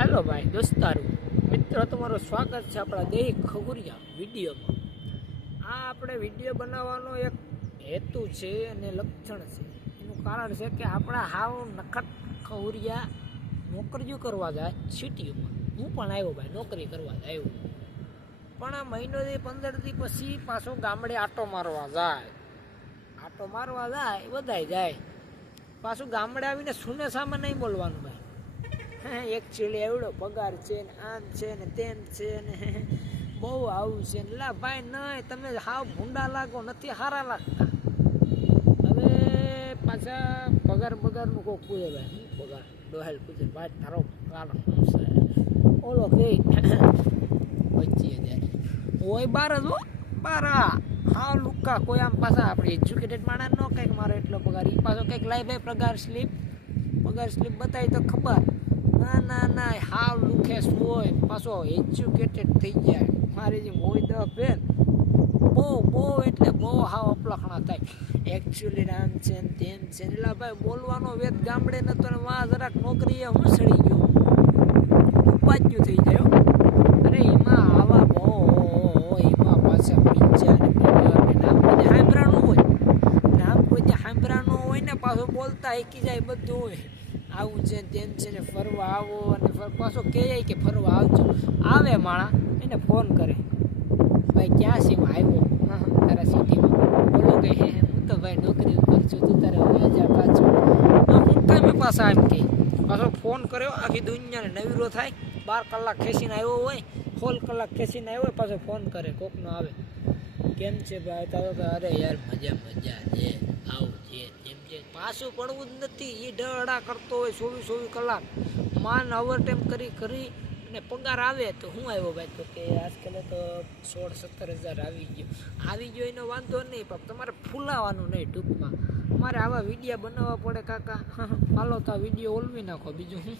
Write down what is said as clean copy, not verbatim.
Hello ભાઈ દોસ્તારો મિત્રો, તમારું સ્વાગત છે આપણા દેહી ખગુરિયા વિડીયોમાં. આ આપણે વિડીયો બનાવવાનો એક હેતુ છે અને લક્ષણ છે. એનું કારણ છે કે આપણા હાવ નખત ખગુરિયા નોકરીઓ કરવા જાય સિટીઓમાં. હું પણ આવ્યો ભાઈ, નોકરી કરવા જ આવ્યો, પણ આ મહિનોથી 15 દી પછી પાછો ગામડે આટો મારવા જાય બધાય જાય. પાછું ગામડે આવીને સુને સામે નહીં બોલવાનું ભાઈ. એકચ્યુઅલી એવડો પગાર છે ને આમ છે ને તેમ છે ને બહુ આવું છે ને. લા ભાઈ નહીં, તમે હાવ ભૂંડા લાગો, નથી સારા લાગતા. હવે પાછા પગારનું કોઈ પૂછે ભાઈ, શું પગાર? ડોહેલ પૂછે ભાઈ તારો પગાર શું છે? ઓલો કે 25,000 હોય. 12 હાવ લુકા. કોઈ આમ પાછા આપણે એજ્યુકેટેડ માણસ ન કંઈક મારો એટલો પગાર, એ પાછો કંઈક લાઈ ભાઈ પગાર સ્લીપ બતાવી તો ખબર. ના હાવ લુખેસ હોય, પાછો એજ્યુકેટેડ થઈ જાય. મારી જે હોય દહ બેન બહુ એટલે બહુ હાવ અપલખણા થાય. એકચ્યુઅલી આમ છે ને તેમ છે ને. એટલે ભાઈ બોલવાનો વેદ ગામડે નતો ને વાં જરાક નોકરીએ હું સડી ગયો, ઉપાજ્યું થઈ જાય. અરે એમાં આવા બહુ એમાં પાછા બીજા નામ કોઈ સાંભળાનું હોય, નામ કોઈ સાંભળાનું હોય ને પાછું બોલતા શીખી જાય બધું હોય. આવું છે તેમ છે ને, ફરવા આવો અને પાછો કહે કે ફરવા આવજો. આવે માણા એને ફોન કરે, ભાઈ ક્યાં છે? આવ્યો તારા સિટીમાં. બોલો કે હું તો ભાઈ નોકરી કરું છું, તું તારે હવે જા પાછો. હું કાંઈ પાછા એમ કે પાછો ફોન કર્યો, આખી દુનિયાને નવીરો થાય. 12 કલાક ખેંચીને આવ્યો હોય, 16 કલાક ખેંચીને આવ્યો હોય, પાછો ફોન કરે કોકનો આવે. કેમ છે ભાઈ તારો? કે અરે યાર મજા છે, આવું છે એમ છે. પાછું પડવું જ નથી. એ ઢળા કરતો હોય 24 કલાક, માન ઓવર ટાઈમ કરી અને પગાર આવે તો હું આવ્યો ભાઈ? તો કે આજકાલ તો 16-17 હજાર આવી ગયો એનો વાંધો નહીં, પણ તમારે ફૂલાવાનું નહીં. ટૂંકમાં મારે આવા વિડીયો બનાવવા પડે કાકા. હાલો તો આ વિડીયો ઓલવી નાખો, બીજું હું.